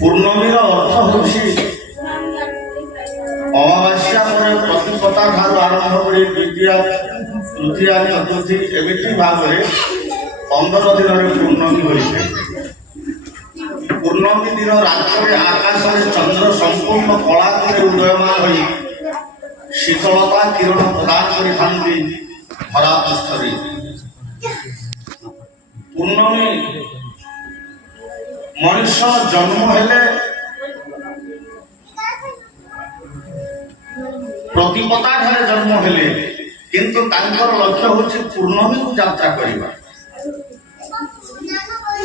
ପୂର୍ଣ୍ଣମୀର ଅର୍ଥ ହେଉଛି ଅମାବାସ୍ୟା ପରେ ପ୍ରତିପଦା ଠାରୁ ଆରମ୍ଭ କରି ଦ୍ୱିତୀୟା ତୃତୀୟା ଚତୁର୍ଥୀ ଏମିତି ଭାବରେ 15 ଦିନରେ ପୂର୍ଣ୍ଣମୀ ହୋଇଥାଏ। ପୂର୍ଣ୍ଣମୀ ଦିନ ରାତ୍ରରେ ଆକାଶରେ ଚନ୍ଦ୍ର ସମ୍ପୂର୍ଣ୍ଣ କଳାରେ ଉଦୟମାନ ହୋଇ ଶୀତଳତା କିରଣ ପ୍ରଦାନ କରିଥାନ୍ତି ଧରା ପୃଷ୍ଠରେ। ପୂର୍ଣ୍ଣମୀ ମଣିଷ ଜନ୍ମ ହେଲେ ପ୍ରତିପଦା ଠାରେ ଜନ୍ମ ହେଲେ, କିନ୍ତୁ ତାଙ୍କର ଲକ୍ଷ୍ୟ ହେଉଛି ପୂର୍ଣ୍ଣମୀକୁ ଯାତ୍ରା କରିବା।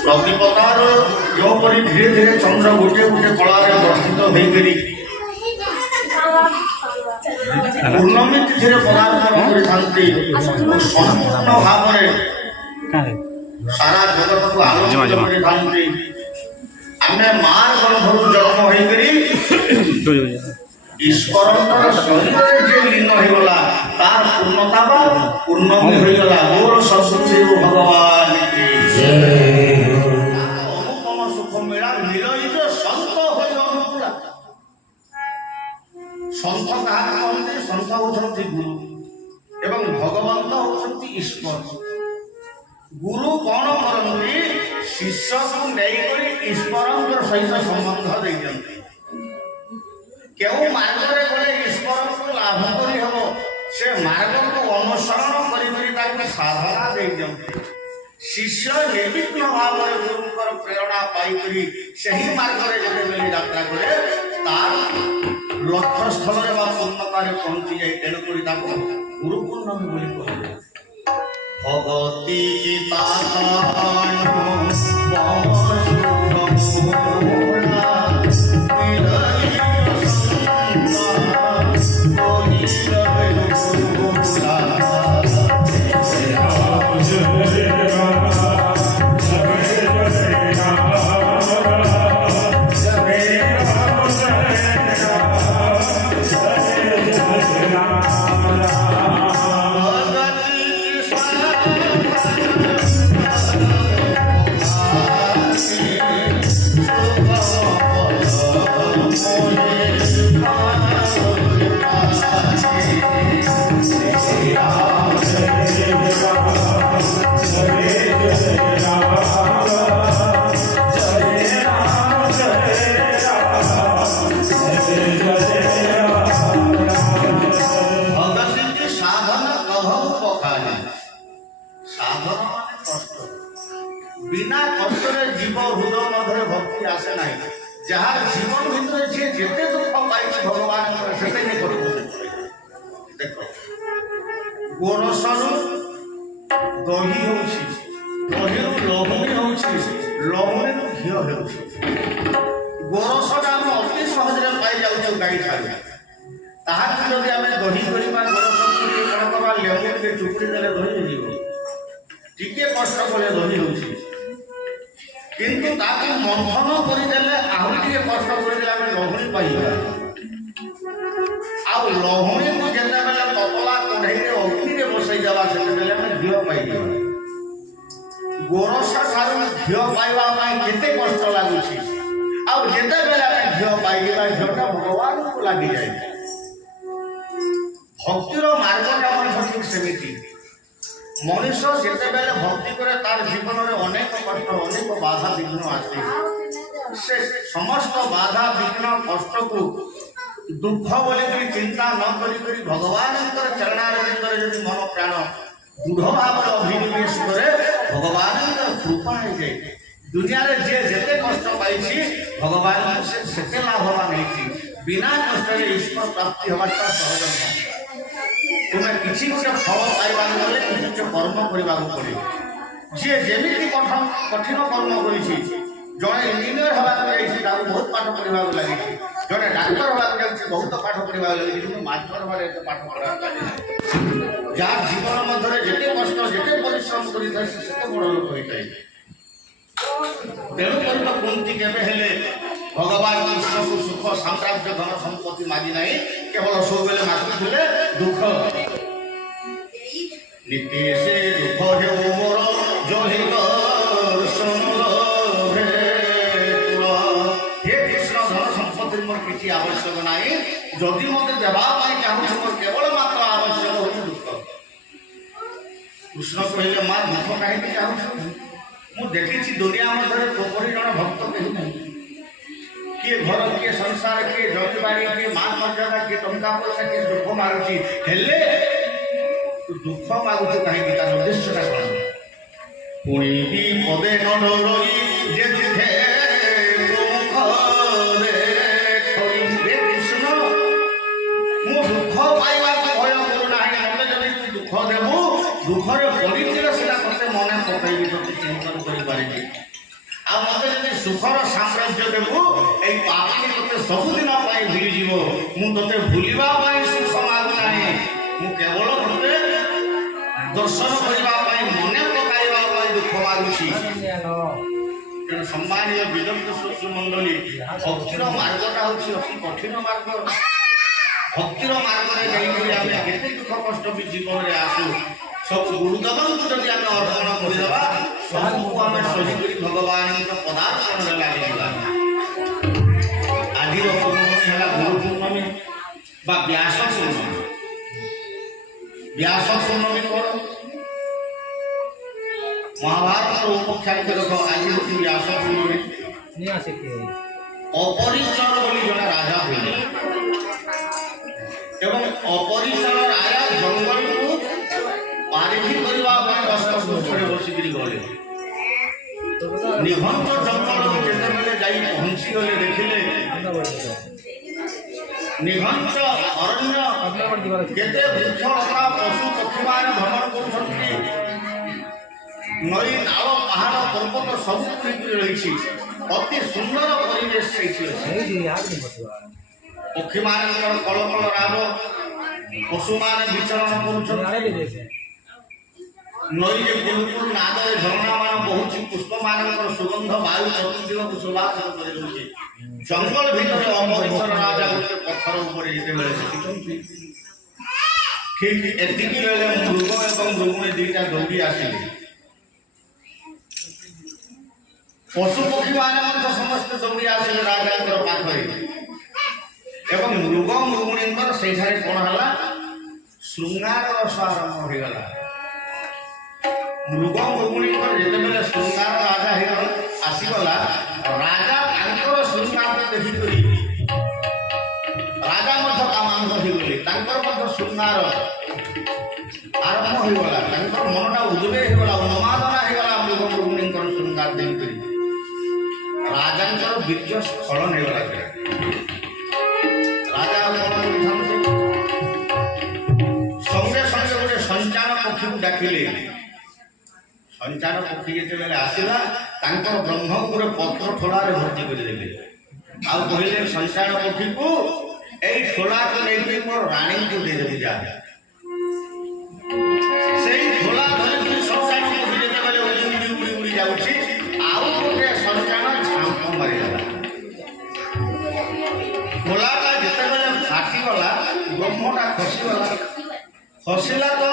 ପ୍ରତିପଦାର ଯେଉଁପରି ଧୀରେ ଧୀରେ ଚନ୍ଦ୍ର ଗୋଟିଏ ଗୋଟିଏ କଳାରେ ବର୍ଷିତ ହୋଇକରି ପୂର୍ଣ୍ଣମୀ ତିଥିରେ ପଦାର୍ପଣ କରିଥାନ୍ତି, ସମ୍ପୂର୍ଣ୍ଣ ଭାବରେ ସାରା ଜଗତକୁ ଆଲୋଚନା କରିଥାନ୍ତି। ଆମେ ମା ଗର୍ଭରୁ ଜନ୍ମ ହୋଇକରି ଈଶ୍ୱରଙ୍କର ଶରୀରରେ ଯେ ଲୀନ ହୋଇଗଲା ତାର ପୂର୍ଣ୍ଣତା ବା ପୂର୍ଣ୍ଣମୀ ହୋଇଗଲା। ବୋଲ ସତ୍ସଙ୍ଗ ଭଗବାନ ଅନୁପମ ସୁଖ ମେଳା ନିରଇଜ ସନ୍ତ ହୋଇ ଅନୁକୂଳ। ସନ୍ଥ କାହାକୁ କହନ୍ତି? ସନ୍ଥ ହେଉଛନ୍ତି ଗୁରୁ ଏବଂ ଭଗବନ୍ତ ହେଉଛନ୍ତି ଈଶ୍ୱର। ଗୁରୁ କଣ କରନ୍ତି? ଶିଷ୍ୟକୁ ନେଇକରି ଈଶ୍ୱରଙ୍କ ସହିତ ସମ୍ବନ୍ଧ ଦେଇଦିଅନ୍ତି। କେଉଁ ମାର୍ଗରେ ଗଲେ ଈଶ୍ୱରଙ୍କୁ ଲାଭ କରିହେବ ସେ ମାର୍ଗକୁ ଅନୁସରଣ କରି ତାକୁ ସାଧନା ଦେଇଦିଅନ୍ତି। ଶିଷ୍ୟ ନିର୍ବିଘ୍ନ ଭାବରେ ଗୁରୁଙ୍କର ପ୍ରେରଣା ପାଇକରି ସେହି ମାର୍ଗରେ ଯେତେବେଳେ ଯାତ୍ରା କରେ ତାର ଲକ୍ଷ୍ୟସ୍ଥଳରେ ବା ପୂର୍ଣ୍ଣତାରେ ପହଞ୍ଚିଯାଏ। ତେଣୁକରି ତାକୁ ଗୁରୁ ପୂର୍ଣ୍ଣମୀ ବୋଲି କୁହାଯାଏ। ଭଗତି বিনা কষ্টরে জীব হৃদয় মধ্যে ভক্তি আসে নাই। যাহার জীবন ভিতরে যে যেতে দুঃখ পাইছে ভগবান সেটাই করতে। দেখো গোরসরু দহি হଉଛି, দহিরু লହୁଣୀ ହଉଛି, ଲହୁଣୀରୁ ଘିଅ ହେଉଛି। ଗୋରସଟା ଆମେ ଅତି ସହଜରେ ପାଇଯାଉଛୁ ଗାଈ ଠାରୁ। ତାହାକୁ ଯଦି ଆମେ ଦହି କରିବା ଗୋରସକୁ କଣ କରିବା? ଲେମ୍ବୁ ଟିକେ ଚୁପୁଡ଼ି ଦେଲେ ଦହି ହେଇଯିବ। ଟିକେ କଷ୍ଟ କଲେ ଦହି ହେଉଛି, କିନ୍ତୁ ତାକୁ ମନ୍ଥନ କରିଦେଲେ ଆହୁରି ଟିକେ କଷ୍ଟ କରିଦେଲେ ଆମେ ଲହୁଣୀ ପାଇବା। ଆଉ ଲହୁଣୀକୁ ଯେତେବେଳେ ତତଲା କଢ଼େଇରେ ଅଗ୍ନିରେ ବସେଇ ଦେବା ସେତେବେଳେ ଆମେ ଘିଅ ପାଇଯିବା। ଗୋରସ ଠାରୁ ଘିଅ ପାଇବା ପାଇଁ କେତେ କଷ୍ଟ ଲାଗୁଛି, ଆଉ ଯେତେବେଳେ ଆମେ ଘିଅ ପାଇଯିବା ଘିଅଟା ଭଗବାନଙ୍କୁ ଲାଗିଯାଏ। ଭକ୍ତିର ମାର୍ଗଟା ମଧ୍ୟ ଠିକ୍ ସେମିତି। ମଣିଷ ଯେତେବେଳେ ଭକ୍ତି କରେ ତାର ଜୀବନରେ ଅନେକ କଷ୍ଟ ଅନେକ ବାଧା ବିଘ୍ନ ଆସେ। ସେ ସମସ୍ତ ବାଧା ବିଘ୍ନ କଷ୍ଟକୁ ଦୁଃଖ ବୋଲିକରି ଚିନ୍ତା ନ କରିକରି ଭଗବାନଙ୍କର ଚରଣାରବିନ୍ଦରେ ଯଦି ମନ ପ୍ରାଣ ଦୃଢ଼ ଭାବରେ ଅଭିନିବେଶ କରେ ଭଗବାନଙ୍କର କୃପା ହେଇଯାଏ। ଦୁନିଆରେ ଯିଏ ଯେତେ କଷ୍ଟ ପାଇଛି ଭଗବାନଙ୍କୁ ସେ ସେତେ ଲାଭବାନ ହେଇଛି। ବିନା କଷ୍ଟରେ ଈଶ୍ୱର ପ୍ରାପ୍ତି ହେବାଟା ସହଜ ନୁହେଁ। ତୁମେ କିଛି ଗୋଟେ ଫଳ ପାଇବାକୁ ଗଲେ କିଛି ଗୋଟେ କର୍ମ କରିବାକୁ ପଡ଼ିବ। ଯିଏ ଯେମିତି କଠିନ କର୍ମ କରିଛି, ଜଣେ ଇଞ୍ଜିନିୟର ହେବାକୁ ଯାଇଛି ତାକୁ ବହୁତ ପାଠ ପଢ଼ିବାକୁ ଲାଗିଛି, ଜଣେ ଡାକ୍ତର ହେବାକୁ ଯାଉଛି ବହୁତ ପାଠ ପଢ଼ିବାକୁ ଲାଗିଛି, କିନ୍ତୁ ମାଷ୍ଟର ହେବାରେ ଏତେ ପାଠ ପଢ଼ିବାକୁ ଲାଗିଛି। ଯାହା ଜୀବନ ମଧ୍ୟରେ ଯେତେ କଷ୍ଟ ଯେତେ ପରିଶ୍ରମ କରିଥାଏ ସେ ସେତେ ବଡ଼ ଲୋକ ହୋଇଥାଏ। ତେଣୁକରି ତ କୁନ୍ତି କେବେ ହେଲେ ଭଗବାନ କୃଷ୍ଣକୁ ସୁଖ ସାମ୍ରାଜ୍ୟ ଧନ ସମ୍ପତ୍ତି ମାଗି ନାହିଁ, କେବଳ ସବୁବେଳେ ମାଗୁଥିଲେ ଦୁଃଖ। नीति से दुख जो मोर जो ही दर्शन हे କିଛି ଆବଶ୍ୟକ ନାହିଁ। ଯଦି ମୋତେ ଦେବା ପାଇଁ ଚାହୁଁଛ ମୋର କେବଳ ମାତ୍ର ଆବଶ୍ୟକ ହେଉଛି ଦୁଃଖ। କୃଷ୍ଣ କହିଲେ ମା ଦୁଃଖ କାହିଁକି ଚାହୁଁଛୁ? ମୁଁ ଦେଖିଛି ଦୁନିଆ ମଧ୍ୟରେ ତୋ ପରି ଜଣେ ଭକ୍ତ କେହି ନାହିଁ। କିଏ ଘର, କିଏ ସଂସାର, କିଏ ଜମିବାଡ଼ି, କିଏ ମାନ ମର୍ଯ୍ୟାଦା, କିଏ ଟଙ୍କା ପଇସା, କିଏ ଦୁଃଖ ମାଗୁଛି। ହେଲେ ତୁ ଦୁଃଖ ମାଗୁଛୁ କାହିଁକି? ତାର ଉଦ୍ଦେଶ୍ୟଟା କ'ଣ? ପୁଣି ବି ପଦେ ନ ଡରଇ ଯେ ଦୁଃଖେ କୃଷ୍ଣ, ମୁଁ ଦୁଃଖ ପାଇବାକୁ ଭୟ କରୁନାହିଁ। ମୋତେ ଯଦି ତୁ ଦୁଃଖ ଦେବୁ, ଦୁଃଖରେ ପଡ଼ିଥିଲେ ସେଟା ମୋତେ ମନେ ପକାଇବି, ତୋତେ ଚିନ୍ତନ କରିପାରିବି। ଆଉ ମୋତେ ଯଦି ସୁଖର ସାମ୍ରାଜ୍ୟ ଦେବୁ, ଏଇ ପାପି ତୋତେ ସବୁଦିନ ପାଇଁ ଭୁଲିଯିବ। ମୁଁ ତୋତେ ଭୁଲିବା ପାଇଁ ସୁଖ ମାଗୁନାହିଁ, ମୁଁ କେବଳ ତୋତେ ଦର୍ଶନ କରିବା ପାଇଁ, ମନେ ପକାଇବା ପାଇଁ ଦୁଃଖ ମାଗୁଛି। ତେଣୁ ସମ୍ମାନୀୟ ବିଦଗ୍ଧ ଶ୍ୱଶୀ ମଣ୍ଡଳୀ, ଭକ୍ତିର ମାର୍ଗଟା ହେଉଛି ଅତି କଠିନ ମାର୍ଗ। ଭକ୍ତିର ମାର୍ଗରେ ଯାଇକରି ଆମେ କେତେ ଦୁଃଖ କଷ୍ଟ ବି ଜୀବନରେ ଆସୁ, ସବୁ ଗୁରୁଦେବଙ୍କୁ ଯଦି ଆମେ ଅର୍ପଣ କରିଦେବା, ସବୁକୁ ଆମେ ସହିକରି ଭଗବାନଙ୍କ ପଦାର୍ପଣରେ ଲାଗିଯିବା। ଆଜିର ପୂର୍ଣ୍ଣମୀ ହେଲା ଗୁରୁ ପୂର୍ଣ୍ଣମୀ ବା ବ୍ୟାସ ପୂର୍ଣ୍ଣମୀ। ବ୍ୟାସ ପୂର୍ଣ୍ଣମୀ କ'ଣ? ମହାଭାରତର ଉପଖ୍ୟାତ ଦେଖ, ଆଜି ହେଉଛି ବ୍ୟାସ ପୂର୍ଣ୍ଣମୀ। ଅପରିଚର ବୋଲି ଜଣେ ରାଜା ଥିଲେ ଏବଂ ଅପରିଚର ରାଜା ଜଙ୍ଗଲକୁ ପାରିଧି କରିବା ପାଇଁ ଅଷ୍ଟପୃଷ୍ଠରେ ବସିକିରି ଗଲେ। ନିଘଞ୍ଚ ଜଙ୍ଗଲକୁ ଯେତେବେଳେ ଯାଇ ପହଞ୍ଚିଗଲେ, ଦେଖିଲେ ନିଘଞ୍ଚ ଅରଣ୍ୟ, କେତେ ବୃକ୍ଷଲତା, ପଶୁ ପକ୍ଷୀମାନେ ଭ୍ରମଣ କରୁଛନ୍ତି। ନଈ, ନାଳ, ପାହାଡ଼, ପର୍ବତ ସବୁ ପୁରିକିରି ରହିଛି। ଅତି ସୁନ୍ଦର ପରିବେଶ ସେଇଠି ଅଛି। ପକ୍ଷୀମାନଙ୍କର କଳକଳ ରାବ, ପଶୁମାନେ ବିଚରଣ କରୁଛନ୍ତି। ନଈରେ କୁଳୁକୁଳୁ ନାଦରେ ଝରଣାମାନ ବହୁଛି। ପୁଷ୍ପମାନଙ୍କର ସୁଗନ୍ଧ ବାୟୁ ଚତୁର୍ଦିଗକୁ ସୁବାସିତ କରି ଦେଉଛି। ଜଙ୍ଗଲ ଭିତରେ ଅପରିଚର ରାଜା ଗୋଟେ ପଥର ଉପରେ ଯେତେବେଳେ ବସିଛନ୍ତି, ଠିକ୍ ଏତିକି ବେଳେ ମୃଗ ଏବଂ ମୃଗୁଣୀ ଦୁଇଟା ଦୌଡ଼ି ଆସିଲେ। ପଶୁ ପକ୍ଷୀମାନେ ମଧ୍ୟ ସମସ୍ତେ ଦୌଡ଼ି ଆସିଲେ ରାଜାଙ୍କର ପାଖରେ ଏବଂ ମୃଗ ମୃଗୁଣୀଙ୍କର ସେଇଠାରେ କ'ଣ ହେଲା? ଶୃଙ୍ଗାର ରସ ଆରମ୍ଭ ହୋଇଗଲା। ମୃଗ ମୃଗୁଣୀଙ୍କର ଯେତେବେଳେ ଶୃଙ୍ଗାର ରାଜା ହେଇଗଲା, ଆସିଗଲା, ରାଜା ତାଙ୍କର ଶୃଙ୍ଗାରକୁ ଦେଖିକରି ରାଜା ମଧ୍ୟ କାମାନ୍ଧ ହୋଇଗଲେ। ତାଙ୍କର ମଧ୍ୟ ଶୃଙ୍ଗାର ଆରମ୍ଭ ହୋଇଗଲା। ତାଙ୍କର ମନଟା ଉଦ୍ବେଗ ହୋଇଗଲା, ଉନ୍ମାଦନା ହୋଇଗଲା ମୃଗ ମୃଗୁଣୀଙ୍କର ଶୃଙ୍ଗାର ଦେଖିକରି। ରାଜାଙ୍କର ବୀର୍ଯ୍ୟ ସ୍ଖଳନ ହୋଇଗଲା। ରାଜା କ'ଣ କରିଥାନ୍ତି? ସଙ୍ଗେ ସଙ୍ଗେ ଗୋଟେ ସଞ୍ଚାର ପକ୍ଷୀକୁ ଡାକିଲେ। ସଞ୍ଚାର ପକ୍ଷୀ ଯେତେବେଳେ ଆସିଲା, ତାଙ୍କର ବ୍ରହ୍ମକୁ ଗୋଟେ ପତ୍ର ଠୋଳାରେ ଭର୍ତ୍ତି କରିଦେଲେ। ଆଉ କହିଲେ ସଞ୍ଚାର ପକ୍ଷୀକୁ, ଏଇ ଠୋଳାକୁ ନେଇକି ମୋର ରାଣୀଙ୍କୁ ଦେଇଦେବୁ ଯା। ସେଇ ଠୋଳା ଧରିକି ସଞ୍ଚାର ପକ୍ଷୀ ଯେତେବେଳେ ଉଡ଼ି ଉଡ଼ି ଉଡ଼ି ଯାଉଛି, ଆଉ ଗୋଟେ ସଞ୍ଚାର ଝାମ୍ପ ମାରିଗଲା। ଠୋଳାଟା ଯେତେବେଳେ ଫାଟିଗଲା, ବ୍ରହ୍ମଟା ଖସିଗଲା। ଖସିଲା ତ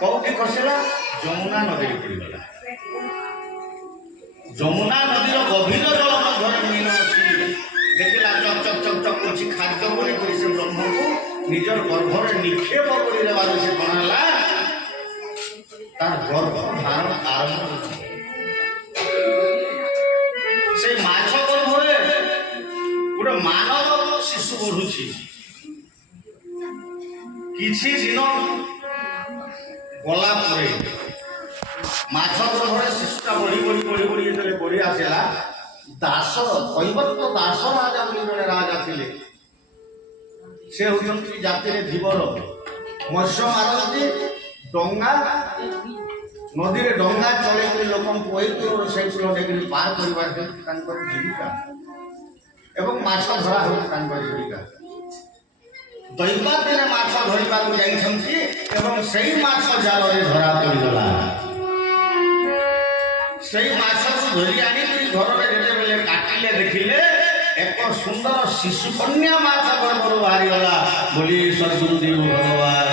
କୋଉଠି ଖସିଲା? ଯମୁନା ନଦୀରେ ପଡ଼ିଗଲା। ଯମୁନା ନଦୀର ଗଭୀର ଜଳ ମଧ୍ୟରେ ମୀନ ଅଛି। ଦେଖିଲା ଚକ୍ ଚକ୍ ଚକ୍ ଚକ୍ କରୁଛି। ଖାଦ୍ୟ କରି କରି ସେ ବ୍ରହ୍ମକୁ ନିଜର ଗର୍ଭରେ ନିକ୍ଷେପ କରିଦେବାରୁ ସେ କ'ଣ ହେଲା? ତାର ଗର୍ଭ ଧାରଣ ଆରମ୍ଭ ହୋଇଛି। ସେଇ ମାଛ ଗର୍ଭରେ ଗୋଟେ ମାନବ ଶିଶୁ ବଢୁଛି। କିଛି ଦିନ ଗଲା ପରେ ମାଛ ଗର୍ଭରେ ଶିଶୁଟା ବଢ଼ି ବଢ଼ି ବଢ଼ି ବଢ଼ି ଯେତେବେଳେ ବଢ଼ି ଆସିଲା, ଦାସ କୈବର୍ତ୍ତ ଦାସ ରାଜା ବୋଲି ଜଣେ ରାଜା ଥିଲେ। ସେ ହେଉଛନ୍ତି ଜାତିରେ ଧୀବର। ମତ୍ସ୍ୟ ମାରନ୍ତି, ଡଙ୍ଗା ନଦୀରେ ଡଙ୍ଗା ଚଳେଇକରି ଲୋକଙ୍କୁ ଏଇ କୂଳରୁ ସେଇ କୂଳ ନେଇକରି ପାର କରିବା ହେଉଛି ତାଙ୍କର ଜୀବିକା ଏବଂ ମାଛ ଧରା ହେଉଛି ତାଙ୍କର ଜୀବିକା। ଦୈବାଦିନେ ମାଛ ଧରିବାକୁ ଯାଇଛନ୍ତି ଏବଂ ସେଇ ମାଛ ଜାଲରେ ଧରା ପଡ଼ିଗଲା। ସେଇ ମାଛକୁ ଧରି ଆଣିକରି ଘରରେ ଯେତେବେଳେ କାଟିଲେ, ଦେଖିଲେ ଏକ ସୁନ୍ଦର ଶିଶୁ କନ୍ୟା ମାଛ ଗର୍ଭରୁ ବାହାରିଗଲା। ବୋଲି ସଦ୍ଗୁରୁଦେବ ଭଗବାନ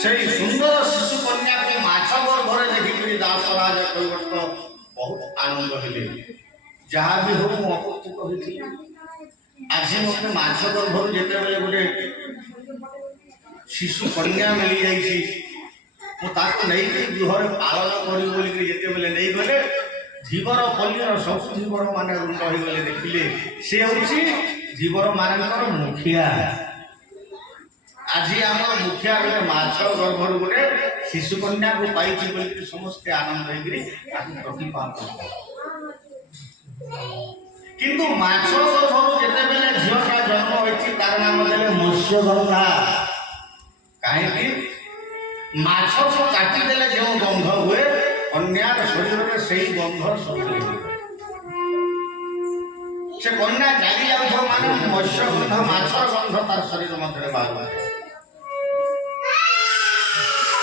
ସେଇ ସୁନ୍ଦର ଶିଶୁ କନ୍ୟାକୁ ମାଛ ଗର୍ଭରେ ଦେଖିକରି ଦାସ ରାଜା କୈବର୍ତ୍ତ ବହୁତ ଆନନ୍ଦ ହେଲେ। ଯାହା ବି ହଉ ମୁଁ ଅପସ୍ଥିତ ହୋଇଥିଲି। ଆଜି ମୋତେ ମାଛ ଗର୍ଭରୁ ଯେତେବେଳେ ଗୋଟେ ଶିଶୁ କନ୍ୟା ମିଳିଯାଇଛି, ମୁଁ ତାକୁ ନେଇକି ଗୃହରେ ପାଳନ କରିବି ବୋଲିକି ଯେତେବେଳେ ନେଇଗଲେ, ଧୀବର ପଲ୍ଲୀର ସବୁ ଧୀବର ମାନେ ରୁଣ୍ଡ ହୋଇଗଲେ, ଦେଖିଲେ ସେ ହେଉଛି ଧୀବର ମାନଙ୍କର ମୁଖିଆ। ଆଜି ଆମର ମୁଖିଆ ଗୋଟେ ମାଛ ଗର୍ଭରୁ ଗୋଟେ ଶିଶୁ କନ୍ୟାକୁ ପାଇଛି ବୋଲିକି ସମସ୍ତେ ଆନନ୍ଦ ହେଇକିରି ତାକୁ ପ୍ରତିପାଦ କଲେ। କିନ୍ତୁ ମାଛ ଗର୍ଭରୁ ଯେତେବେଳେ ଝିଅଟା ଜନ୍ମ ହୋଇଛି ତାର ନାମ ଦେଲେ ମତ୍ସ୍ୟଗନ୍ଧା। କାହିଁକି? ମାଛକୁ କାଟିଦେଲେ ଯେଉଁ ଗନ୍ଧ ହୁଏ, କନ୍ୟାର ଶରୀରରେ ସେଇ ଗନ୍ଧ ସବୁବେଳେ ସେ କନ୍ୟା ଜାଗି ଯାଉଥିବ ମାନେ ମତ୍ସ୍ୟଗନ୍ଧ, ମାଛର ଗନ୍ଧ ତାର ଶରୀର ମଧ୍ୟରେ ବାହାରୁ।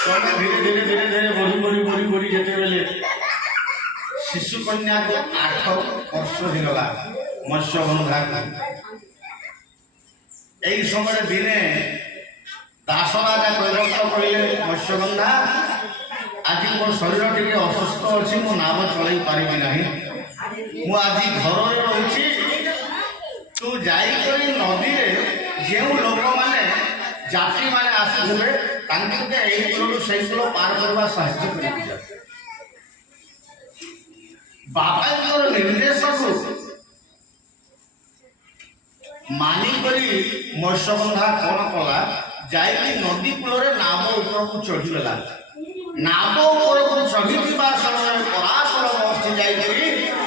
ତମେ ଧୀରେ ଧୀରେ ଧୀରେ ଧୀରେ ବଢି ଯେତେବେଳେ ଶିଶୁ କନ୍ୟାକୁ 8 ବର୍ଷ ହେଇଗଲା ମତ୍ସ୍ୟଗନ୍ଧାକୁ, এই ସମୟରେ ଦିନେ ଦାସରାଜା କୈବର୍ତ୍ତ କହିଲେ, ମତ୍ସ୍ୟଗନ୍ଧା ଆଜି ମୋ ଶରୀର ଟିକେ ଅସୁସ୍ଥ ଅଛି, ମୁଁ ନାବ ଚଳେଇ ପାରିବି ନାହିଁ, ମୁଁ ଆଜି ଘରରେ ରହୁଛି, ତୁ ଯାଇକରି ନଦୀରେ ଯେଉଁ ଲୋକମାନେ ଯାତ୍ରୀମାନେ ଆସିଥିବେ ତାଙ୍କୁ ଏଇ କୂଳରୁ ସେଇ କୂଳ ପାର କରିବା ସାହାଯ୍ୟ କରିକି ଯା। ବାପାଙ୍କର ନିର୍ଦ୍ଦେଶକୁ ମାନିକରି ମତ୍ସ୍ୟଗନ୍ଧା କ'ଣ କଲା, ଯାଇକି ନଦୀ କୂଳରେ ନାବ ଉପରକୁ ଚଢ଼ିଗଲା। ନାବ ଉପରକୁ ଚଢ଼ିଥିବା ସମୟରେ ପରାଶର ମହର୍ଷି ଯାଇକରି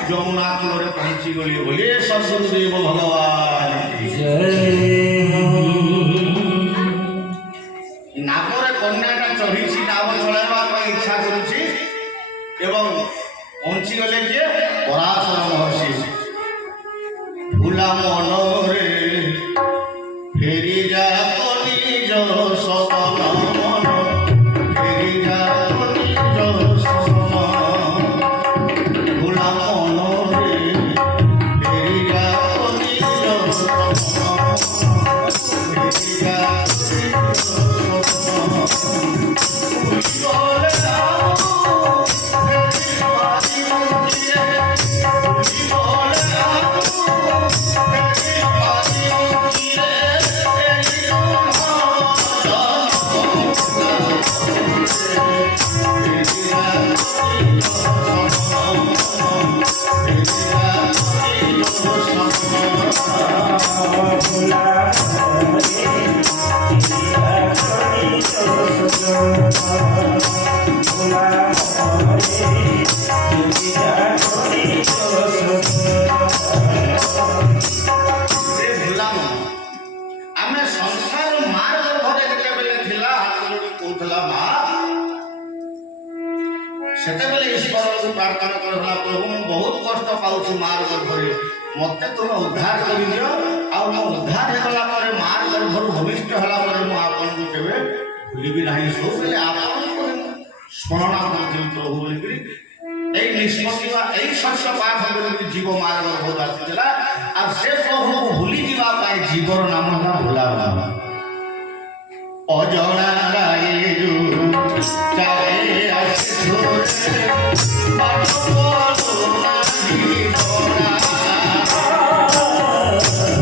ଯମୁନା କୂଳରେ ପହଞ୍ଚିଗଲି ବୋଲି ସଦ୍ଗୁରୁଦେବ ଭଗବାନ। ନାବରେ କନ୍ୟାଟା ଚଢ଼ିଛି, ନାବ ଚଳାଇବା ପାଇଁ ଇଚ୍ଛା କରୁଛି ଏବଂ ପହଞ୍ଚିଗଲେ କିଏ? ପରାଶର ମହର୍ଷି। ଭୁଲା ମନରେ ଫେରି ଯା ନିଜ ସପନ, ମନ ଫେରି ଯା ନିଜ ସପନ, ଭୁଲା ମନରେ ଫେରି ଯା ନିଜ ସପନ, ଫେରି ଯା ସେତେବେଳେ ଈଶ୍ୱରଙ୍କୁ ପ୍ରାର୍ଥନା କରୁଥିଲା, ପ୍ରଭୁ ମୁଁ ବହୁତ କଷ୍ଟ ପାଉଛି ମାର ଗର୍ଭରେ, ମୋତେ ତୁମେ ଉଦ୍ଧାର କରିଦିଅ, ଆଉ ମୁଁ ଉଦ୍ଧାର ହେଇଗଲା ପରେ ମାର ଗର୍ଭରୁ ଭୂମିଷ୍ଠ ହେଲା ପରେ ମୁଁ ଆପଣଙ୍କୁ କେବେ ଭୁଲିବି ନାହିଁ, ସବୁବେଳେ ଆପଣଙ୍କୁ ସ୍ମରଣ କରୁଥିଲି ପ୍ରଭୁ ବୋଲିକିରି এই নিষ্পত্তি বা এই শস্য পাঠ করে জীব মার গর্ভରୁ ଆସିଥିଲା। ଆଉ ସେ ପ୍ରଭୁଙ୍କୁ ଭୁଲି ଯିବା ପାଇଁ ଜୀବର ନାମ ହେଲା ଭୋଲା ବାବା। অজনা গাইরু চায়ে আসে ঝরে পাঠবনা জীবনা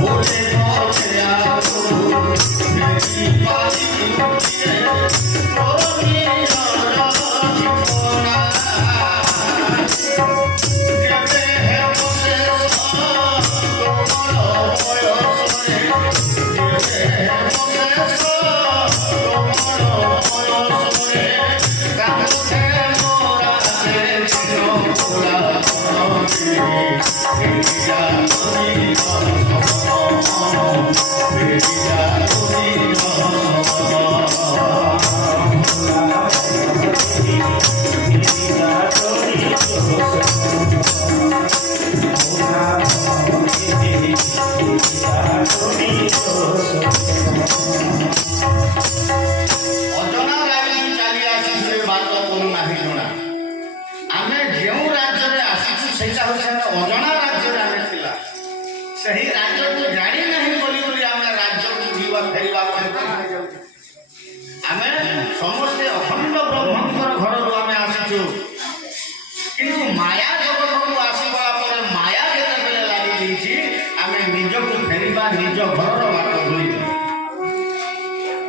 বলে বলে আলো মেরি পারি উঠিয়ে প্রভি জীবনা যেবে হে বসে তোমার বয়সে যেবে হে বসে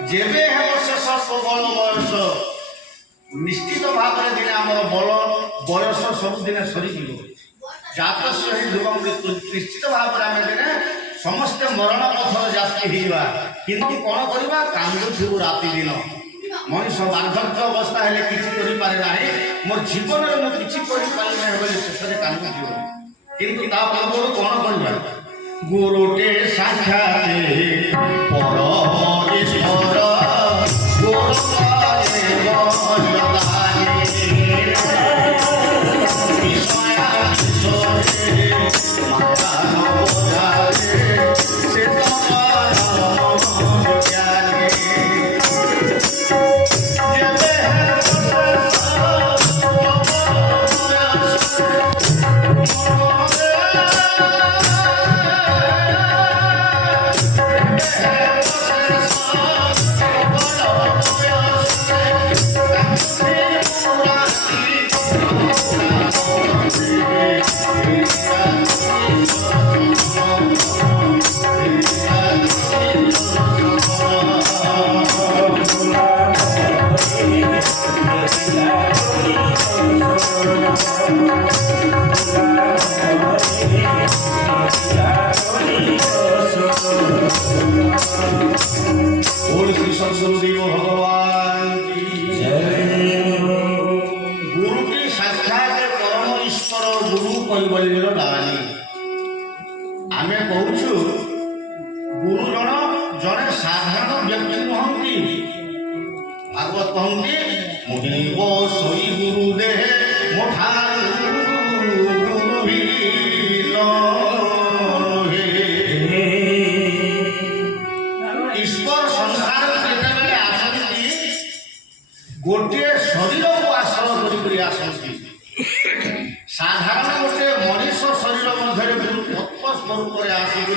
যেবে ହେବ ଶେଷ ପ୍ରବଳ ବୟସ ନିଶ୍ଚିତ ଭାବରେ ଦିନେ ଆମର ବୟସ ସବୁଦିନେ ସରିଯିବ। ଜାତସ୍ୟ ହିଁ ଧ୍ରୁବଂ ମୃତ୍ୟୁ, ନିଶ୍ଚିତ ଭାବରେ ଆମେ ଦିନେ ସମସ୍ତେ ମରଣ ପଥର ଯାତ୍ରୀ ହେଇଯିବା। କିନ୍ତୁ କ'ଣ କରିବା? କାନ୍ଦୁଥିବୁ ରାତି ଦିନ। ମଣିଷ ବାର୍ଦ୍ଧକ୍ୟ ଅବସ୍ଥା ହେଲେ କିଛି କରିପାରେ ନାହିଁ, ମୋ ଜୀବନରେ ମୁଁ କିଛି କରିପାରିଲି ନାହିଁ ବୋଲି ଶେଷରେ କାନ୍ଦୁଥିବ। କିନ୍ତୁ ତା ପୂର୍ବରୁ କ'ଣ କରିବା? ଗୁରୁଟେ ସାକ୍ଷାତ ପରମେଶ୍ୱର सदगुरुदेव भगवान की गुरुटी साक्षात परम ईश्वर गुरु कैवल्यर दानी। आमे कहूछु गुरु जड़े साधारण व्यक्ति नुहंती। भागवत कहती मुहिब सोई गुरु दे मोठार गुरु भी ईश्वर संसार गोटे शरीर को आसन करी आसती। साधारण गोटे मनीष शरीर मध्य तत्व स्वरूप आसिक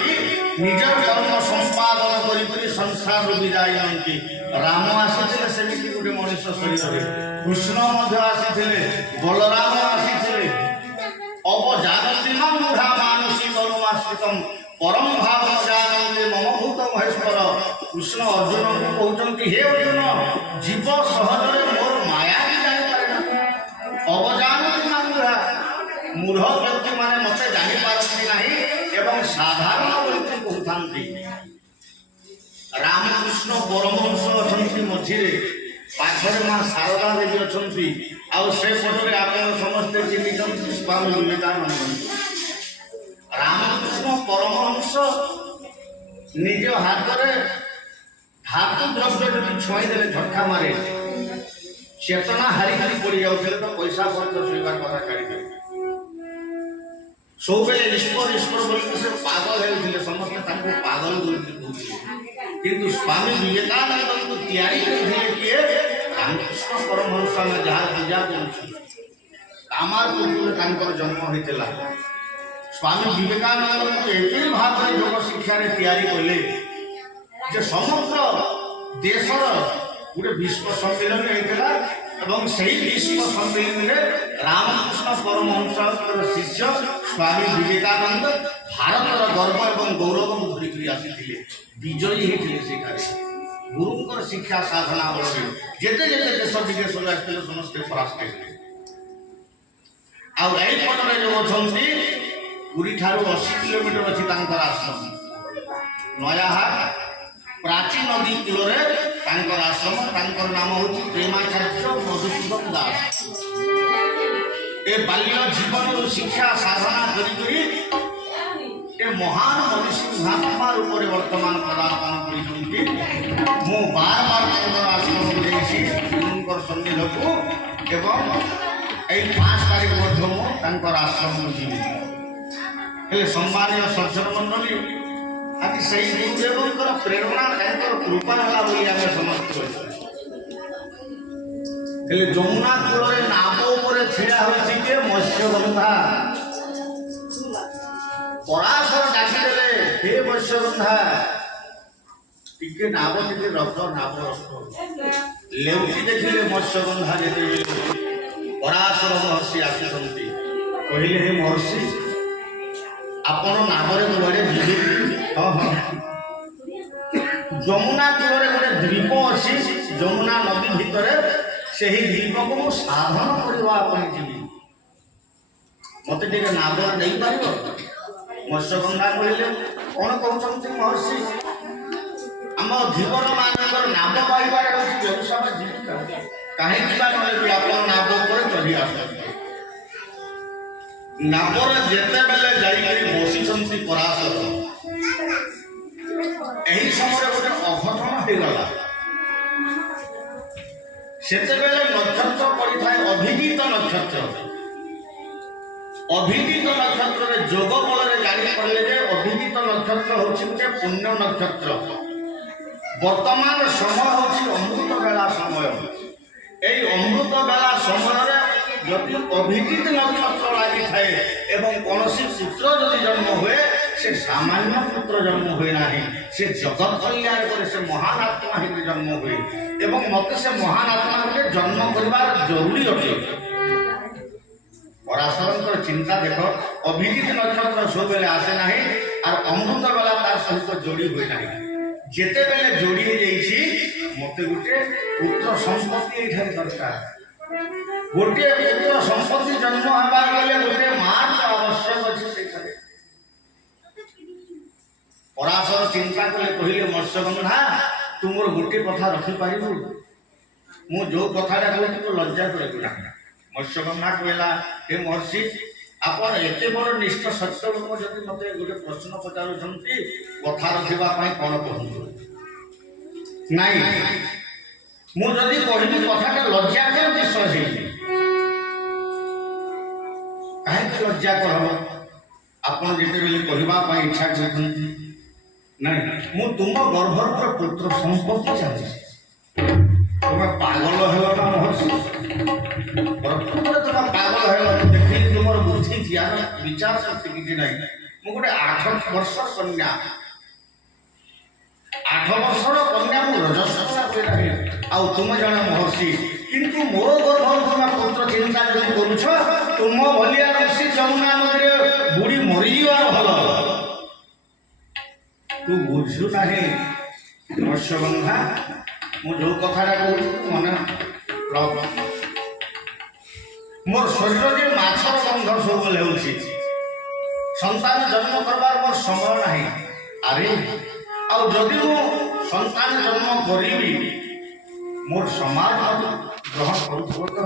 निजर कर्म संपादन कर संसार विदाय जानती। राम आसी सेमती गोटे मनीष शरीर में, कृष्ण आसी, बलराम आसी। अवजानती मूढ़ा मानसी तनुमाश्रित परम भाव जानते मम भूत महेश्वर। कृष्ण अर्जुन को कहते हे अर्जुन जीव सहजरे मोर माया भी जापारे ना। अवजानती मूढ़ा मूढ़ व्यक्ति माने मत जापारती नहीं एवं साधारण व्यक्ति कहते। रामकृष्ण परमहंस अच्छा मझे पाखरे माँ शारदा देवी अच्छा से पटे आप समस्ते चिन्ह स्वामी विवेकानंद। रामकृष्ण परमहंस निज हाथ में धातु द्रव्य जब छुईदे झटका मारे चेतना हारी हारी पड़ जाते तो पैसा खर्च स्वीकार करा छाड़े सब ईश्वर ईश्वर बोल से पागल होते समस्ते पागल किंतु स्वामी विवेकानंद को तैयारी किए रामकृष्ण परमहंस में जहाँ पूजा कामारपुर जन्म होता। स्वामी विवेकानंद को एक भाव में योग शिक्षा तैयारी कले जे समग्र देशर गोटे विश्व सम्मेलन होता एवं सही विश्व सम्मेलन में रामकृष्ण परमहंस शिष्य स्वामी विवेकानंद भारतर गर्व एवं गौरव धरिक आसी विजयी होते से गुरुंर शिक्षा साधना बल जेते जेते देश विदेश आसते समस्ते परास्त होते। आउटपटे जो अच्छा पुरी ठारू 80 किलोमीटर अच्छी आश्रम नयाहाट प्राची नदी कूल आश्रम नाम हूँ प्रेमाचार्य मधुसूदन दास। ए बाल्य जीवन शिक्षा साधना करी महान मनीषी महात्मा रूप में वर्तमान पदार्पण कर बार बार आश्रम को सन्निध को एवं 5 तारीख मध्य आश्रम को जीवी सम्मानीय सज्जन मंडली आज से गुरुदेव प्रेरणा कृपा है समस्त जमुना कूल नाव ढड़ा हो मत्स्यगंधा पराशर डाकिदेले हे मत्स्यगंधा टिके नाव टे रख नाव रख लेउटी देखिले मत्स्यगंधा जेते पराशर महर्षि आसुचंती कहले हे महर्षि आपण नामरे गुड़े जीवे हाँ हाँ যমুনা কূଳରେ ଗୋଟେ ଦ୍ୱୀପ ଅଛି, ଯମୁନା ନଦୀ ଭିତରେ। ସେହି ଦ୍ୱୀପକୁ ମୁଁ ସାଧନ କରିବା ପାଇଁ ଯିବି, ମୋତେ ଟିକେ ନାବ ଦେଇପାରିବ? ମତ୍ସ୍ୟଗନ୍ଧା କହିଲେ, କ'ଣ କହୁଛନ୍ତି ମହର୍ଷି? ଆମ ଧୀବର ମାନଙ୍କର ନାବ ପାଇବାରେ ହେଉଛି ବ୍ୟବସାୟ ଜୀବିକା, କାହିଁକି ବା କହିବି ଆପଣ ନାବ ଉପରେ ଚଢ଼ି ଆସନ୍ତି। ନାବରେ ଯେତେବେଳେ ଯାଇକରି ବସିଛନ୍ତି ପରାଶର, ଏହି ସମୟରେ ଗୋଟେ ଅଘଟଣ ହେଇଗଲା। ସେତେବେଳେ ନକ୍ଷତ୍ର ପଡ଼ିଥାଏ ଅଭିଜିତ ନକ୍ଷତ୍ର। ଅଭିଜିତ ନକ୍ଷତ୍ରରେ ଯୋଗ ବଳରେ ଜାଣିପାରିଲେ ଯେ ଅଭିଜିତ ନକ୍ଷତ୍ର ହେଉଛି ଗୋଟେ ପୁଣ୍ୟ ନକ୍ଷତ୍ର। ବର୍ତ୍ତମାନ ସମୟ ହେଉଛି ଅମୃତ ବେଳା ସମୟ। এই অমৃত বেলা সমୟରେ যদি অভিজিত নক্ষত্র লাগিଥାଏ এবং কୌଣସି পুତ୍ର যদি জন্ম ହୁଏ, সে সামান্য পুত্র জন্ম ହୁଏ ନାହିଁ, সে জগৎ কল্যাণ করে সে মহান আত্মা হিসেবে জন্ম ହୁଏ। এবং মতে সে মহান আত্মাকে জন্ম করিবার জরুরি অটে। পরাশরଙ୍କର চিন্তা ଦେଖ, অভিজিত নক্ষত্র ସବୁବେଳେ আসে ନାହିଁ আর অমৃত বেলা তার সহিত যোড়ি ହୁଏ ନାହିଁ। যেতেবেলে যোড়ি হয়েଯାଇଛି, মতে গোটে পুত্র সম্পত্তি এইঠারে দরকার। গোটে পুত্র সম্পত্তি জন্ম হবার গেলে গোটে মার আবশ্যক আছে সেইখানে। পরাশর চিন্তা কলে কহিলে, মৎস্যগন্ধা তু মোর গোটে কথা রখিপারিবু? মু যে কথাটা কହୁଛି তু লজ্জা করবু না। মৎস্যগন্ধা কহিলা, হে মহর্ষি, ଆପଣ ଏତେ ବଡ଼ ନିଷ୍ଠ ସତ୍ୟ ଲୋକ ଯଦି ମୋତେ ଗୋଟେ ପ୍ରଶ୍ନ ପଚାରୁଛନ୍ତି କଥା ରଖିବା ପାଇଁ, କ'ଣ କହନ୍ତୁ? ନାଇଁ, ମୁଁ ଯଦି କହିବି କଥାଟା ଲଜ୍ଜାକର ବିଷୟ ହେଇଛି। କାହିଁକି ଲଜ୍ଜାକର ହବ? ଆପଣ ଯେତେବେଳେ କହିବା ପାଇଁ ଇଚ୍ଛା କରୁଛନ୍ତି, ନାଇଁ ମୁଁ ତୁମ ଗର୍ଭର ପୁତ୍ର ସମ୍ପତ୍ତି ଚାହୁଁଛି। ତୁମେ ପାଗଳ ହେଲ ନା ମହର୍ଷି? ପ୍ରକୃତରେ ତୁମେ ପାଗଳ ହେଲ। ଦେଖି ତୁମର ବୁଦ୍ଧି ଜ୍ଞାନ ବିଚାର ଶକ୍ତି କିଛି ନାହିଁ। ମୁଁ ଗୋଟେ 8 ବର୍ଷର କନ୍ୟା, 8 ବର୍ଷର କନ୍ୟା, ମୁଁ ରଜସ୍ୱଲା ହୁଏ ନାହିଁ। ଆଉ ତୁମେ ଜଣେ ମହର୍ଷି, କିନ୍ତୁ ମୋ ଗର୍ଭରୁ ତୁମେ ପୁତ୍ର ଚିନ୍ତା ଯଦି କରୁଛ, ତୁମ ଭଳିଆ ଋଷି ଯମୁନା ନଦୀରେ ବୁଡ଼ି ମରିଯିବାର ଭଲ। ତୁ ବୁଝୁ ନାହିଁ ମତ୍ସ୍ୟଗନ୍ଧା, ମୁଁ ଯୋଉ କଥାଟା କହୁଛି ମନେ ରଖ। ମୋର ଶରୀରରେ ମାଛର ଗନ୍ଧ ସବୁବେଳେ ହେଉଛି। ସନ୍ତାନ ଜନ୍ମ କରବାର ମୋର ସମୟ ନାହିଁ। ଆରେ ଆଉ ଯଦି ମୁଁ ସନ୍ତାନ ଜନ୍ମ କରିବି, ମୋର ସମାଜ ଗ୍ରହଣ କରୁଥିବ ତ?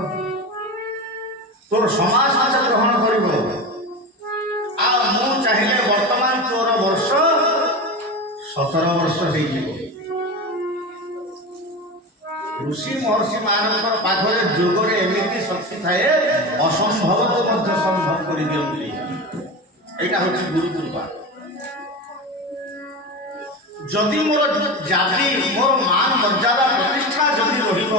ତୋର ସମାଜ ମୋତେ ଗ୍ରହଣ କରିବ। ଆଉ ମୁଁ ଚାହିଁଲେ ବର୍ତ୍ତମାନ ତୋର ବର୍ଷ 17 ବର୍ଷ ହେଇଯିବ। ଋଷି ମହର୍ଷି ମାନଙ୍କର ପାଖରେ ଯୋଗରେ ଏମିତି ଶକ୍ତି ଥାଏ, ଅସମ୍ଭବକୁ ମଧ୍ୟ ସମ୍ଭବ କରିଦିଅନ୍ତି। ଏଇଟା ହେଉଛି ଗୁରୁ କୃପା। ଯଦି ମୋର ଜାତି, ମୋର ମାନ ମର୍ଯ୍ୟାଦା ପ୍ରତିଷ୍ଠା ଯଦି ରହିବ,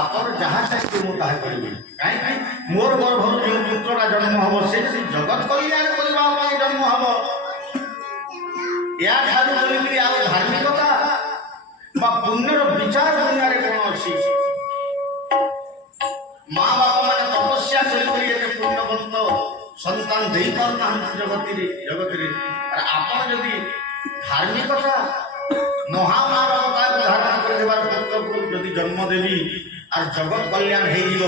ଆପଣ ଯାହା ଚାହିଁବେ ମୁଁ ତାହା କରିବି। କାହିଁକି? ମୋର ଗର୍ଭରୁ ଯେଉଁ ପୁତ୍ରଟା ଜନ୍ମ ହେବ, ସେ ଯଦି ଜଗତ କଲ୍ୟାଣ କରିବା ପାଇଁ ଜନ୍ମ ହେବ, ଏହାଠାରୁ ବୋଲିକିରି ଆଉ ଧାର୍ମିକତା বা পুণ্যର ବିଚାର ଦୁନିଆରେ କ'ଣ ଅଛି? ମା ବାପା ମାନେ ତପସ୍ୟା କରି ଏତେ ପୁଣ୍ୟବନ୍ତ ସନ୍ତାନ ଦେଇପାରୁନାହାନ୍ତି ଜଗତରେ। ଆପଣ ଯଦି ଧାର୍ମିକତା ମହାମାନବତାକୁ ଧାରଣ କରିଦେବାର ପୁତ୍ରକୁ ଯଦି ଜନ୍ମ ଦେବି আর জগৎ কল্যাণ হয়েଯିବ,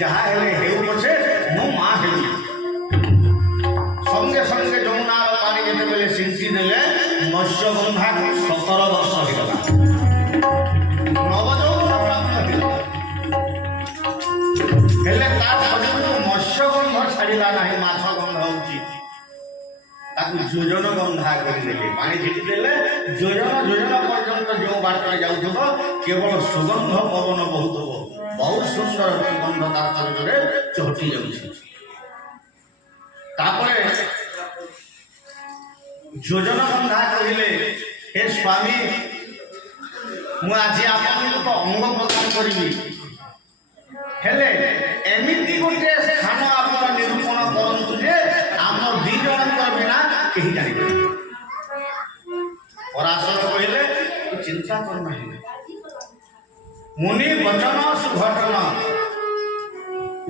ଯାହା ହେଲେ ହେଉ ପଛେ ମୁଁ ମା ହେବି। সঙ্গে সঙ্গে যমুনার পানি যেতেবেলে সিঞ্চি দেলে মৎস্যগন্ধাକୁ 17 ବର୍ଷ ହେଇଗଲା। নবযৌবন প্রাপ্ত ହେଇଗଲା। ହେଲେ ତା ଶରୀରରୁ ମତ୍ସ୍ୟଗନ୍ଧ ଛାଡ଼ିଲା ନାହିଁ, ମାଛ ଗନ୍ଧ ହେଉଛି। ତାକୁ ଯୋଜନ ଗନ୍ଧା କରିଦେଲେ, ପାଣି ଝିଟି ଦେଲେ ଯୋଜନ ପର୍ଯ୍ୟନ୍ତ ଯେଉଁ ବାଟରେ ଯାଉଥିବ କେବଳ ସୁଗନ୍ଧ ପବନ ବହୁଥିବ। ବହୁତ ସୁନ୍ଦର ସୁଗନ୍ଧ ତା ଶରୀରରେ ଚହଟି ଯାଉଛି। ତାପରେ ଯୋଜନ ଗନ୍ଧା କହିଲେ, ହେ ସ୍ୱାମୀ, ମୁଁ ଆଜି ଆପଣଙ୍କୁ ତ ଅଙ୍ଗ ପ୍ରଦାନ କରିବି, ହେଲେ ଏମିତି ଗୋଟେ ସ୍ଥାନ ଆପଣ ନିରୂପଣ କରନ୍ତୁ ଯେ ଆମ 2 ଜଣଙ୍କର ବିନା କେହି ଜାଣିପାରିବେ। ପରାଶର କହିଲେ, ତୁ ଚିନ୍ତା କରୁନାହିଁ, ମୁନି ବଚନ ସୁଘଟନ,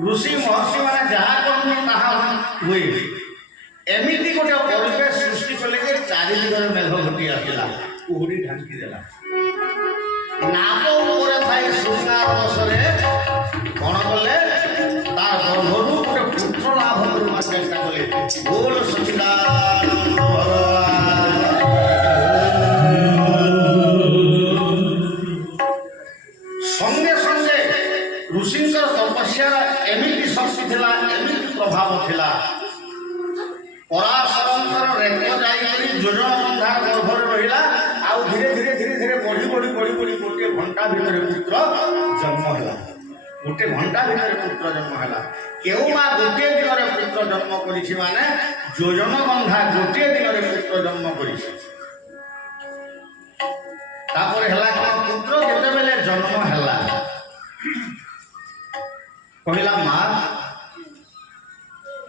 ଋଷି ମହର୍ଷି ମାନେ ଯାହା କରନ୍ତି ତାହା ହୁଏ। ଏମିତି ଗୋଟେ ପରିବେଶ ସୃଷ୍ଟି କଲେ ଯେ 4 ଦିଗରେ ମେଘ ଘଟି ଆସିଲା, କୁହୁଡ଼ି ଢାଙ୍କି ଦେଲା। ନାକ ଉପରେ ଥାଇ ଶୃଙ୍ଗାର ଦୋଷରେ କ'ଣ କଲେ ତାର ଗର୍ଭରୁ ଗୋଟେ ପୁତ୍ର ଲାଭ କରିବାକୁ ଚେଷ୍ଟା କଲେ। ବୋଲ ସଚ୍ଚିଦାନନ୍ଦ ସଙ୍ଗେ ସଙ୍ଗେ ଋଷିଙ୍କର ତପସ୍ୟାର ଏମିତି ଶକ୍ତି ଥିଲା, ଏମିତି ପ୍ରଭାବ ଥିଲା। ପରାଶରଙ୍କର ରେକ ଯାଇକରି ଯୋଜନ ବନ୍ଧା ଗର୍ଭରେ ରହିଲା। ଆଉ ଧୀରେ ଧୀରେ ଧୀରେ ଧୀରେ ବଢ଼ି ବଢ଼ି ବଢ଼ି ବଢ଼ି ଗୋଟିଏ ଘଣ୍ଟା ଭିତରେ ପୁତ୍ର ଜନ୍ମ ହେଲା। ଗୋଟେ ଘଣ୍ଟା ଭିତରେ ପୁତ୍ର ଜନ୍ମ ହେଲା। କେଉଁ ମା ଗୋଟିଏ ଦିନରେ ପୁତ୍ର ଜନ୍ମ କରିଛି ମାନେ ଯୋଜନ ବନ୍ଧା ଗୋଟିଏ ଦିନରେ ପୁତ୍ର ଜନ୍ମ କରିଛି। ତାପରେ ହେଲା କ'ଣ, ପୁତ୍ର ଯେତେବେଳେ ଜନ୍ମ ହେଲା କହିଲା ମା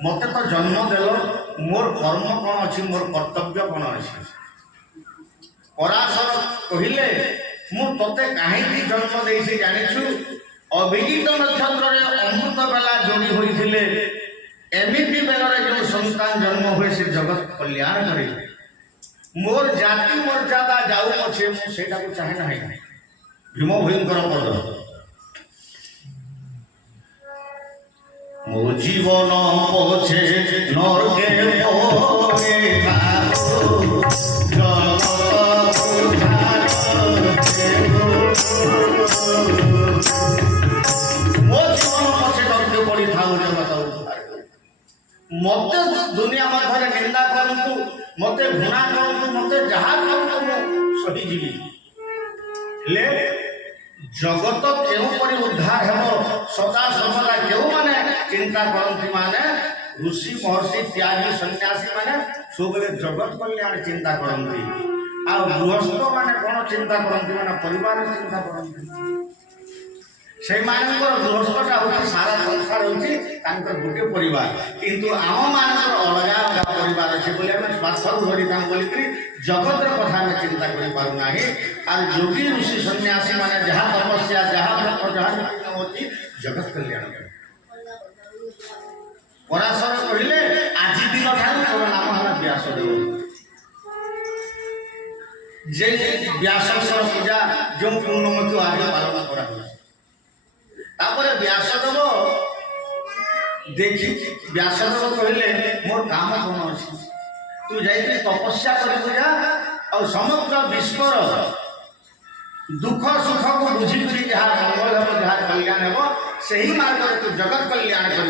ମତେ ତ ଜନ୍ମ ଦେଲ, ମୋର କର୍ମ କ'ଣ ଅଛି, ମୋର କର୍ତ୍ତବ୍ୟ କ'ଣ ଅଛି? ପରାଶର କହିଲେ ମୁଁ ତତେ କାହିଁକି ଜନ୍ମ ଦେଇଛି ଜାଣିଛୁ? ଅଭିଜିତ ନକ୍ଷତ୍ରରେ ଅମୃତ ବେଲା ଯୋଡ଼ି ହୋଇଥିଲେ ଏମିତି ବେଳରେ ଯେଉଁ ସନ୍ତାନ ଜନ୍ମ ହୁଏ ସେ ଜଗତ କଲ୍ୟାଣ କରେ। ମୋର ଜାତି ମର୍ଯ୍ୟାଦା ଯାଉ ପଛେ ମୁଁ ସେଇଟାକୁ ଚାହେଁ ନାହିଁ। ଭୀମ ଭୟଙ୍କର ପଦ ମୋ ଜୀବନ ପଛେ ନର୍କେ ପଡ଼େ मत दुनिया मध्य निंदा करतु, मत घृणा करतु, मत जहाँ करतु मु सहीजी ले जगत केउपरि उद्धार हेब सदा सर्वदा केउ माने चिंता करती माने ऋषि महर्षि त्यागी सन्यासी माने सबले जगत कल्याण चिंता करती। आ गृहस्थ माने कोन चिंता करती माने परिवार चिंता करती। से गृहस्थटा हूँ सारा संसार हूँ गोटे परिवार, किंतु आम मान अलग अलग परिवार अच्छे बोले आम स्वार्थ धरी बोलिक जगत कथा आम चिंता करूना। आर योगी ऋषि सन्यासी मैंने जहाँ तपस्या जहाँ व्रत जहाँ होती जगत कल्याण पराशर कहले आज दिन ठार तोर नाम है व्यासदेव। जे व्यासर पूजा जो पूर्णमती आज पालन करा व्यासदेव देखी व्यासदेव कहले मोर काम कौन अच्छी तू जाइए तपस्या कर समग्र विश्वर दुख सुख को बुझी बुझी जहाँ मंगल हम जहाँ कल्याण हम से ही मार्ग तू जगत कल्याण कर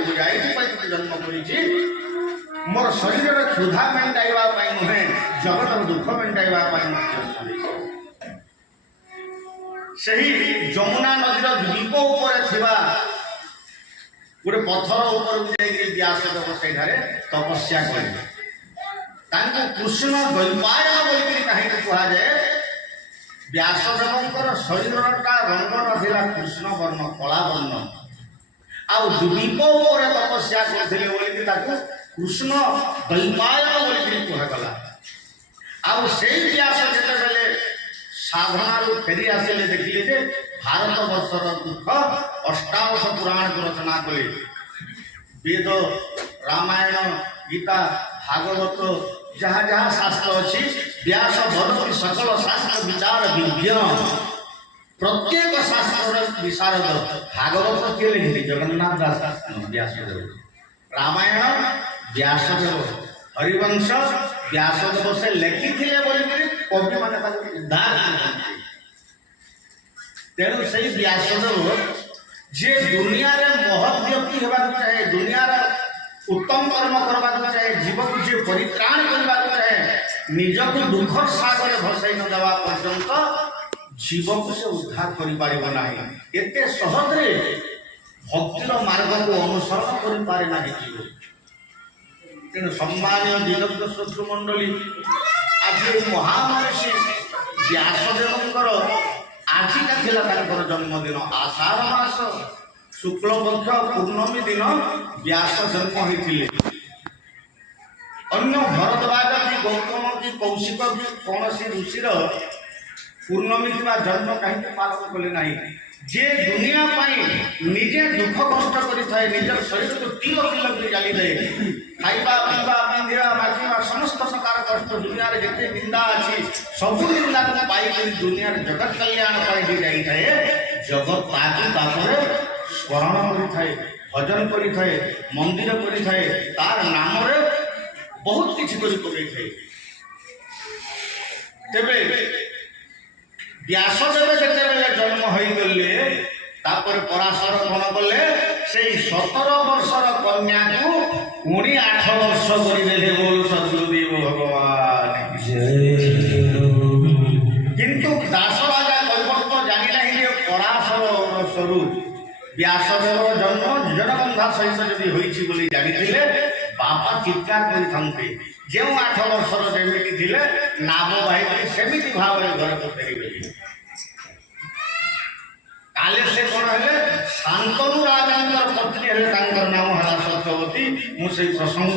जन्म कर मोर शरीर क्षुधा मेटाइवा नुहे जगत दुख मेटाइवा सही जमुना नदीर द्वीप उपर गोटे पथर ऊपर व्यासदेव से तपस्या करें कृष्ण द्वैपायन बोलिक कहीं कहुए व्यासदेवर शरीरटा रंग नाला कृष्ण वर्ण कला वर्ण आउ द्वीप उपर तपस्या करते कृष्ण द्वैपायन बोलिक कहगला। आउ से व्यास जिते साधना फेरी आसिले देखिले जे भारत वर्षर दुख अष्टादश पुराण को रचना कले वेद रामायण गीता भागवत जहाँ जहाँ शास्त्र अच्छी व्यास भरती सकल शास्त्र विचार विज्ञान प्रत्येक शास्त्र विशारद भागवत किए लिखिले जगन्नाथ दास व्यासदेव, रामायण व्यासदेव, हरिवंश व्यासदेव से लिखी कवि मैंने तेणु से व्यासदेव जे दुनिया रे महत व्यक्ति होगा चाहे दुनिया उत्तम कर्म करवा चाहे जीव को जे परित्राण करवा चाहे निजक दुख सागर भसई न देवा पर्यंत जीव को से उद्धार करि पारिबो नाही। एते सहज रे भक्तिर मार्ग को अनुसरण करि पारे नाही जीव। तेणु सम्मानीय दिग्गज श्रोतृ मंडली आज महामनीषी व्यासदेवर आजिका जन्मदिन आषाढ़ मास शुक्ल पक्ष पूर्णमी दिन व्यास जन्म होते। अन्य भरद्वाज कि गौतम कि कौशिक कि कौन ऋषिर पूर्णमी कि जन्म कहीं पालन कले ना जे दुनिया निजे दुख कष्ट कर निजर शरीर को तिल तिल जाली दे ଖାଇବା ପିଇବା ପିନ୍ଧିବା ମାଖିବା ସମସ୍ତ ପ୍ରକାର କଷ୍ଟ ଦୁନିଆରେ ଯେତେ ନିନ୍ଦା ଅଛି ସବୁ ନିନ୍ଦାକୁ ପାଇକରି ଦୁନିଆରେ ଜଗତ କଲ୍ୟାଣ ପାଇଁ ଯାଇଥାଏ। ଜଗତ ତାକୁ ତାପରେ ସ୍ମରଣ କରିଥାଏ, ଭଜନ କରିଥାଏ, ମନ୍ଦିର କରିଥାଏ, ତାର ନାମରେ ବହୁତ କିଛି କରି ପକାଇଥାଏ। ତେବେ ବ୍ୟାସଦେବ ଯେତେବେଳେ ଜନ୍ମ ହୋଇଗଲେ ତାପରେ ପରାଶର କଣ କଲେ, ସେଇ 17 ବର୍ଷର କନ୍ୟାକୁ ପୁଣି 8 ବର୍ଷ କରିଦେଲେ। ବୋଲ ସତଗୁରୁଦେବ ଭଗବାନ। କିନ୍ତୁ ଦାସ ରାଜା କୈବର୍ତ୍ତ ଜାଣିନାହିଁ ଯେ ପରାଶର ସ୍ୱରୂପ ବ୍ୟାସଦେବର ଜନ୍ମ ଜନଗନ୍ଧା ସହିତ ଯଦି ହୋଇଛି ବୋଲି ଜାଣିଥିଲେ ବାପା ଚିତ୍କାର କରିଥାନ୍ତେ। ଯେଉଁ 8 ବର୍ଷର ଯେମିତି ଥିଲେ ନାମ ବାହିକରି ସେମିତି ଭାବରେ ଘରକୁ ଫେରିଗଲେ। କାଲେ ସେ କଣ ହେଲେ, ଶାନ୍ତନୁ ରାଜାଙ୍କର ପତ୍ନୀ ହେଲେ, ତାଙ୍କର ନାମ ହେଲା ସତ୍ୟବତୀ। ମୁଁ ସେଇ ପ୍ରସଙ୍ଗ